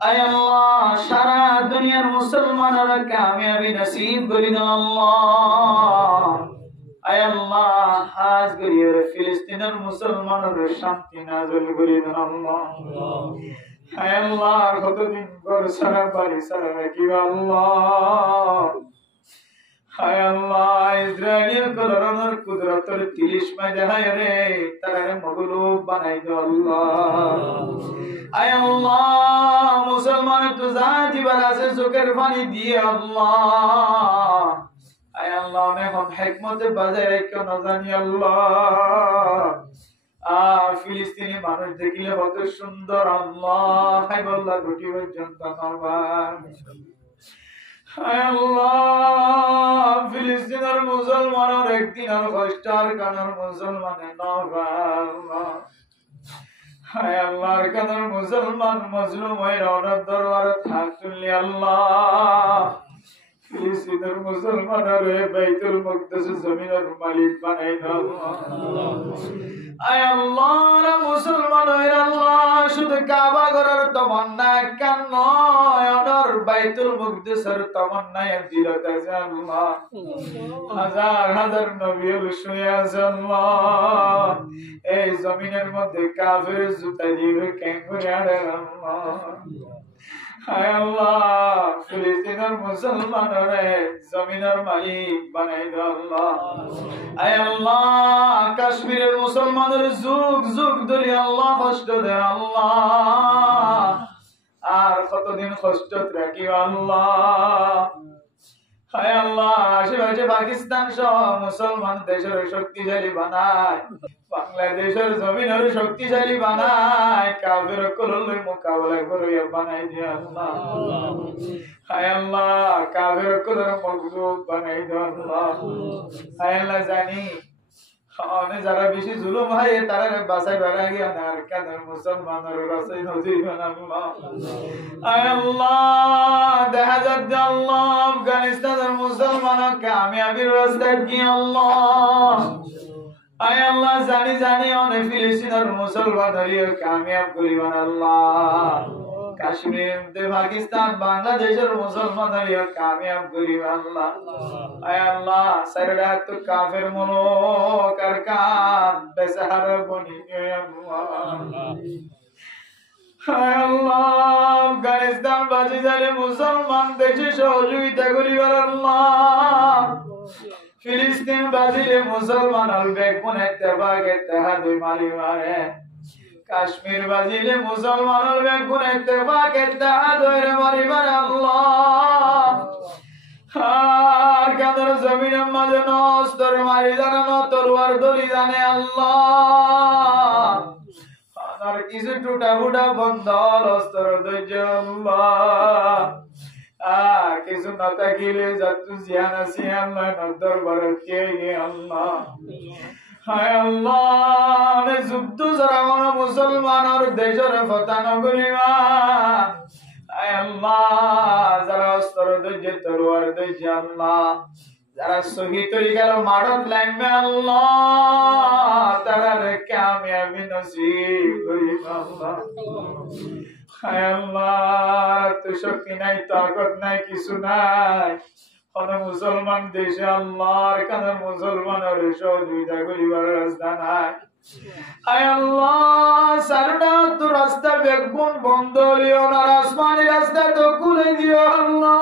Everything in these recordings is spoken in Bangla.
আয় আল্লাহ সারা দুনিয়ার মুসলমানরা কামিয়াবি নসিব করে দাও আল্লাহ। আয় আল্লাহ আজ গরিয়ের ফিলিস্তিনের মুসলমানরা শান্তি নাযিল করে দাও আল্লাহ। আয় আল্লাহ কতদিন পর সারা বাড়ি সারা রাখি আল্লাহ। হায় আল্লাহ ইসরায়েলের কলরনের কুদরতের তিলিশ মাঝায় রে তারে মগলুব বানাই দাও আল্লাহ। আয় আল্লাহ মুসলমান তো জাতি বারাসে চোখের পানি দিয়ে আল্লাহ। আয় আল্লাহ অনেক হিকমতে বাজায় রেখে না জানি আল্লাহ। ফিলিস্তিনি মানুষ দেখিলে কত সুন্দর আল্লাহ। হায় আল্লাহ গুটি পর্যন্ত আমার ফিলিস্তিনের মুসলমানের একদিন আর কষ্টার কানার মুসলমানের হায় আল্লাহর কানার মুসলমান মজলুম হয়ে রওনার দরবারে থাক তুললি আল্লাহ। ফিলিস্তিনের মুসলমানের বাইতুল মুকদ্দাস জমিনের মালিক বানাই দাও আল্লাহ। আয় আল্লাহ মুসলমান হয়ে আল্লাহ শুধু কাবা ঘরের তমন্না কান নয় ওনার বাইতুল মুকদ্দাসের তমন্নায় দিলত আছে আল্লাহ। হাজার হাজার নবী শুয়ে আছে আল্লাহ। এই জমিনের মধ্যে কাফের জুতা দিয়ে কেঙ্গুরে আড়ে আল্লাহ। হায় আল্লাহ ফিলিস্তিনের মুসলমানরে জমিনের মালিক বানাই দাও আল্লাহ। আয় আল্লাহ কাশ্মীরের মুসলমানের যুগ যুগ ধরে আল্লাহ কষ্ট দেয় আল্লাহ। আর কতদিন কষ্ট রাখি আল্লাহ। হায় আল্লাহ আশেপাশে পাকিস্তান সহ মুসলমান দেশের শক্তিশালী বানায়, বাংলাদেশের জমিনের শক্তিশালী বানায়, কাফের কললে মোকাবেলা করে বানাই দিয়ে আল্লাহ। হায় আল্লাহ কাফের কলর মজলুম বানাই দিয়ে আল্লাহ। হায় আল্লাহ জানি যারা বেশি জুলুম হয় তারা বাসায় বেড়া গিয়ে আর কাদের মুসলমানের রাসাই নজির আল্লাহ। আয় আল্লাহ দেখা যাচ্ছে আল্লাহ আফগানিস্তানের মুসলমান কামিয়াবির রাস্তায় কি আল্লাহ। আয় আল্লাহ জানি জানি অনেক ফিলিস্তিনের মুসলমান কামিয়াব করিবেন আল্লাহ। কাশ্মীর পাকিস্তান বাংলাদেশের মুসলমান কামিয়াব করিবেন আল্লাহ। আয় আল্লাহ সাইরা তো কাফের মুলক আর কান বেচারা বনি আল্লাহ। হায় আল্লাহ আফগানিস্তান বাঁচি যাইলে মুসলমান দেশে সহযোগিতা করিবার আল্লাহ। ফিলিস্তিন বাঁচিলে মুসলমান হলবে কোন ইত্তেফাক ইত্তেহাদ মালি মারে। কাশ্মীর বাঁচিলে মুসলমান হলবে কোন ইত্তেফাক ইত্তেহাদ মারিবার আল্লাহ। আর কাদের জমিনের মাঝে নস্তর মারি জানে না তলোয়ার দড়ি জানে আল্লাহ। আর কিছু টুটা ফুটা বন্ধ অস্ত্র ধৈর্য আল্লাহ। কিছু না থাকিলে যত জিয়ান আছি আল্লাহ দরবারে কে আল্লাহ। হায় আল্লাহ যুদ্ধ যারা মনে মুসলমানের দেশের ফতানো করিবা। হায় আল্লাহ যারা অস্ত্র ধৈর্য তলোয়ার ধৈর্য আল্লাহ যারা শহীদ হয়ে গেল মারত লাগবে আল্লাহ তারা কামিয়াবি নসিব করিবা আল্লাহ। হায় আল্লাহ তো শক্তি নাই তাকত নাই কিছু নাই কোন মুসলমান দেশে আল্লাহর কাছে মুসলমানের সহযোগিতা করিবার রাস্তা নাই। হায় আল্লাহ সারনা তো রাস্তা বেগুন বন্ধ হলিও না আসমানি রাস্তা তো খুলে দিও আল্লাহ।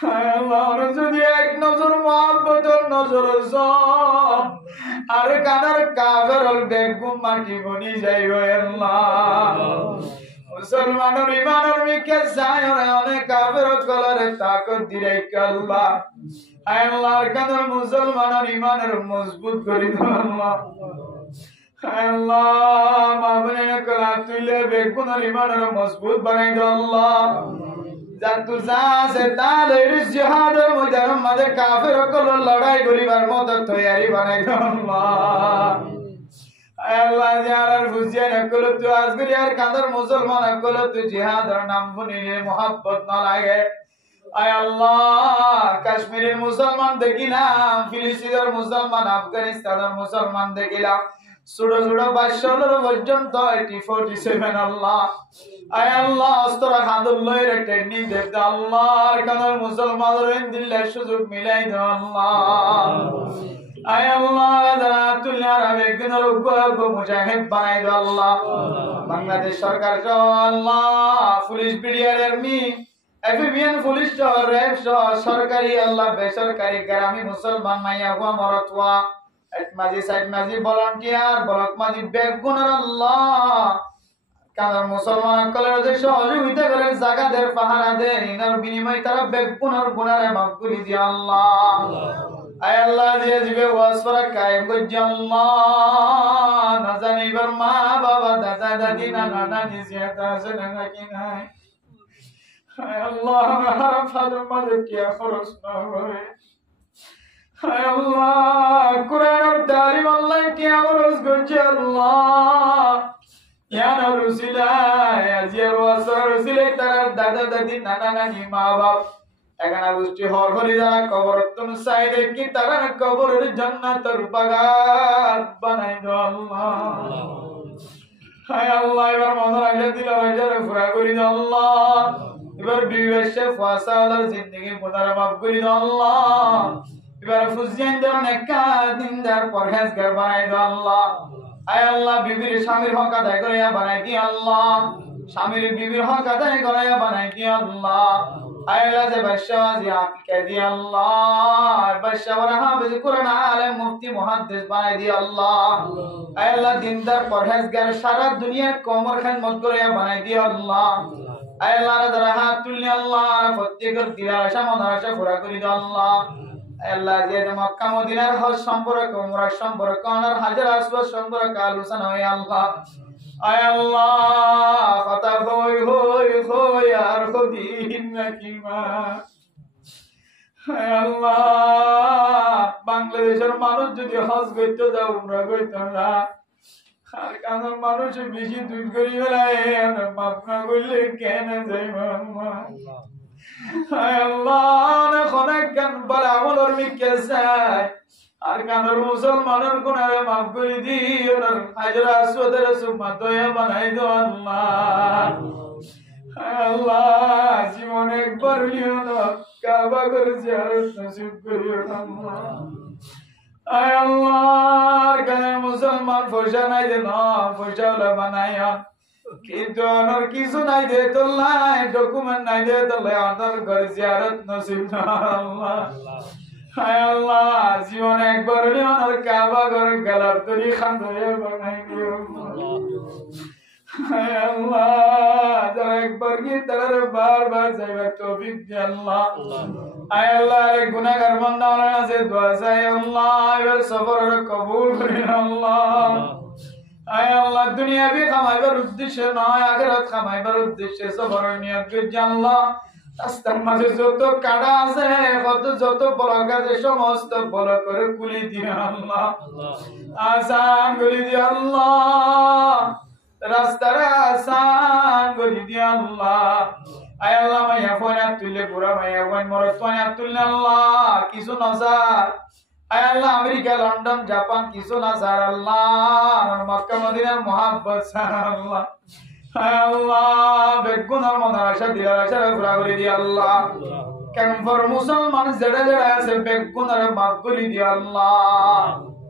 হায় আল্লাহ যদি এক নজর মহব্বতের নজর আর কানার কাফের বেগুন মাটি বনি যাইব আল্লাহ। মুসলমানের ইমানের মিকে যায় অনেক কাফের কলরে তাকত দিলে আল্লাহ। হায় আল্লাহর কানার মুসলমানের ইমানের মজবুত করি দাও আল্লাহ। হায় আল্লাহ মাবনে কলা তুইলে বেগুনের ইমানের মজবুত বানাই দাও আল্লাহ। জাতু জাসে তালের জিহাদের ময়দানের মাঝে কাফের কলর লড়াই করিবার মত তৈয়ারি বানাই দাও আল্লাহ। আয় আল্লাহ যারার বুঝিয়ে নকল তো আজগরি আর কাদের মুসলমান নকল তো জিহাদের নাম শুনিলে মোহাব্বত না লাগে। আয় আল্লাহ কাশ্মীরের মুসলমান দেখিলাম, ফিলিস্তিনের মুসলমান, আফগানিস্তানের মুসলমান দেখিলাম, ছোট ছোট বাচ্চাদের পর্যন্ত 47 আল্লাহ আয় আল্লাহ অস্ত্র হাদুল লইরে ট্রেনিং দেব আল্লাহর কানের মুসলমানদের দিলে সুযোগ মিলাই দাও আল্লাহ আয় আল্লাহ জানাতুল্লাহ একদিনের উগ্র মুজাহিদ বানাই দাও আল্লাহ বাংলাদেশ সরকার সহ আল্লাহ পুলিশ বিডিআর আর্মি এফবিএন পুলিশ সহ র্যাব সহ সরকারি আল্লাহ বেসরকারি গ্রামী মুসলমান মাইয়া হুয়া মরতওয়া মাঝি সাইড মাঝি ভলান্টিয়ার ব্লক মাঝি বেগুনার আল্লাহ কারণ মুসলমান কলের যে সহযোগিতা করে জায়গাদের পাহারা দেন ইনার বিনিময়ে তারা বেগুনার গুনারে মাফ করে দিয়ে আল্লাহ আয় আল্লাহ দিয়ে দিবে ওয়াসফরা কায়েম করছে আল্লাহ না জানি এবার মা বাবা দাদা দাদি নানা নানি জিয়াতা আছে নাকি নাই আয় আল্লাহ হারাম ফাদর মাঝে কি খরচ না হয় আয় আল্লাহ কুরআনের তালিম আল্লাহ কি খরচ করছে আল্লাহ ইয়া রাসূলা আজিয়ার ওয়াসর রাসূলে তার দাদা দাদি নানা নানি মা বাপ এখানে গোষ্ঠী হর হরি যারা কবরতন সাইডে কি তারা কবরের জান্নাতের বাগান বানাই দাও আল্লাহ হায় আল্লাহ এবার মনে রাখলে দিল রাজারে পুরা করে দাও আল্লাহ এবার বিবেশে ফাসালার জিন্দেগি গুনাহ মাফ করে দাও আল্লাহ এবার ফুজিয়ানদের নেকা দিনদার পরহেজগার বানাই দাও আল্লাহ আয় আল্লাহ বিবির স্বামীর হক আদায় করে বানাই দি আল্লাহ স্বামীর বিবির হক আদায় করে বানাই দি আল্লাহ আয় আল্লাহ যে বাদশাহী আকিকা দি আল্লাহ বাদশাহরা হাফেজ কুরআন আলেম মুফতি মুহাদ্দিস বানাই দি আল্লাহ আয় আল্লাহ দিনদার পরহেজগার সারা দুনিয়ার কমর খিদমত করে বানাই দি আল্লাহ আয় আল্লাহ যারা হাত তুলনি আল্লাহ প্রত্যেকের দিল আশা মনের আশা পুরা করে দাও আল্লাহ আল্লাহ যে মক্কা মদিনার হজ সম্পর্ক উমরা সম্পর্ক আর হাজার আসওয়াদ সম্পর্ক আলোচনা হয় আল্লাহ আয় আল্লাহ কথা হই হই হই আর খদিন নাকিমা আয় আল্লাহ বাংলাদেশের মানুষ যদি হজ করতে যাও উমরা করতে না আর কারণ মানুষ বেশি দূর করি বেলায় মাফ না করলে কেন যাই মামা হায় আল্লাহ অনেক গান বলে আমলের মিকে চাই আর কানের মুসলমানের গুনাহে মাফ করে দিও হাজর আসওয়াদের সুম্মা দয়া বানাই দাও আল্লাহ হায় আল্লাহ জীবন একবার লিও না কাবা করে জিয়ারত নসিব করিও আল্লাহ হায় আল্লাহ কানের মুসলমান পয়সা নাই দে না পয়সা ওলা বানাইয়া কিন্তু আমার কিছু নাই দে তোলাই ডকুমেন্ট নাই দে তোলাই আমার ঘর জিয়ারত নসিব না আল্লাহ হায় আল্লাহ জীবন একবার হলে আমার কাবা ঘর গেলার তরি খান ধরে বানাই দিও হায় আল্লাহ যারা একবার গিয়ে তারা বারবার যাইবার তৌফিক দে আল্লাহ হায় আল্লাহ গুনাহগার বান্দারা আছে দোয়া চাই আল্লাহ এবার সবর কবুল করেন আল্লাহ আয় আল্লাহ দুনিয়াবি কামাইবার উদ্দেশ্যে নয় আখিরাত কামাইবার উদ্দেশ্যে সবর নিয়ত করে আল্লাহ রাস্তার মাঝে যত কাটা আছে কত যত বলক আছে সমস্ত বলক করে কুলি দিয়ে আল্লাহ আসান করে দিয়ে আল্লাহ রাস্তার আসান করে দিয়ে আল্লাহ আয় আল্লাহ মাইয়া ফোন তুললে পুরা মাইয়া ফোন মরত ফোন তুললে আল্লাহ কিছু নজার আয় আল্লাহ আমেরিকা লন্ডন জাপান কিছু না স্যার আল্লাহ মক্কা মদিনার মোহাব্বত স্যার আল্লাহ আয় আল্লাহ বেগুনার মনের আশা দিলার আশা পুরা করে দি আল্লাহ কেমন মুসলমান জেডা জেডা আছে বেগুনার মাফ করে দি আল্লাহ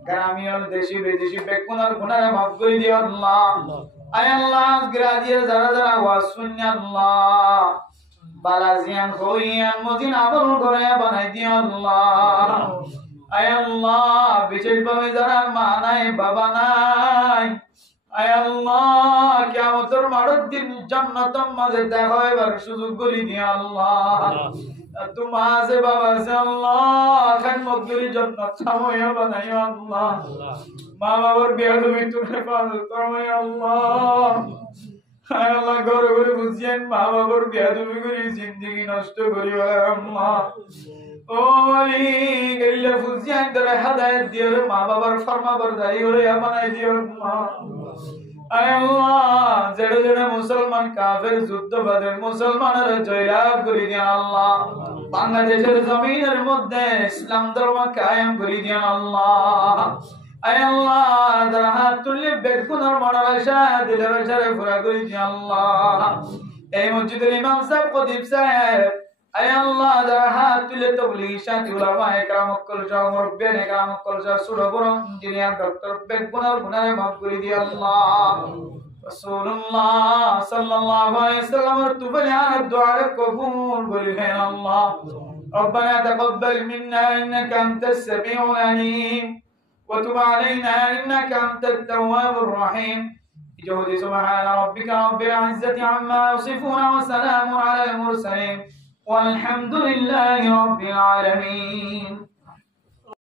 গ্রামী আর দেশি বিদেশি বেগুনার গুনার মাফ করে দি আল্লাহ আয় আল্লাহ গ্রাজিয়া যারা যারা ওয়াজ শুনি আল্লাহ বালাজিয়ান হইয়ান মদিন আবরণ করে বানাই দি আল্লাহ আয় আল্লাহ বিশেষভাবে যারা মা নাই বাবা নাই আয় আল্লাহ কিয়ামতের মাঠের দিন জান্নাতের মাঝে দেখা হইবার সুযোগ করে দিয়ে আল্লাহ তোমা আছে বাবা আছে আল্লাহ খিদমত করি জান্নাত সাময়া বানাই আল্লাহ মা বাবার বিয়ে তুমি হেফাজত করো আল্লাহ আয় আল্লাহ ঘরে ঘরে বুঝছেন মা বাবার বিয়ে তুমি করি জিন্দগি নষ্ট করি আল্লাহ ও আলী গেলে ফুজিয়ান ধরে হেদায়েত দিও মা বাবার ফরমাবরদারি করে বানাই দিও আল্লাহ আয় আল্লাহ জেড়ে জেড়ে মুসলমান কাফের যুদ্ধ বাদের মুসলমানের জয়লাভ করে দিও আল্লাহ বাংলাদেশের জমিনের মধ্যে ইসলাম ধর্ম কায়েম করে দিও আল্লাহ আয় আল্লাহ যারা হাত তুললে বেগুনার মনারাশা দিলের সারে পুরা করে দিও আল্লাহ এই মসজিদের ইমাম সাহেব খতিব সাহেব আয় আল্লাহ যারা হাত তুলে তাবলীগ সাথী উলামা একরাম কল সহ মুরব্বিয়ান একরাম কল সহ ছোট বড় ইঞ্জিনিয়ার ডক্টর বেগুনার গুনাহে মাফ করে দিও আল্লাহ রাসূলুল্লাহ সাল্লাল্লাহু আলাইহি ওয়াসাল্লামের তুফানের দোয়া কবুল করিলেন আল্লাহ ربنا تقبل منا إنك أنت السميع العليم وتب علينا إنك أنت التواب الرحيم بجهد سبحان ربك رب العزة عما يصفون وسلام على المرسلين والحمد لله رب العالمين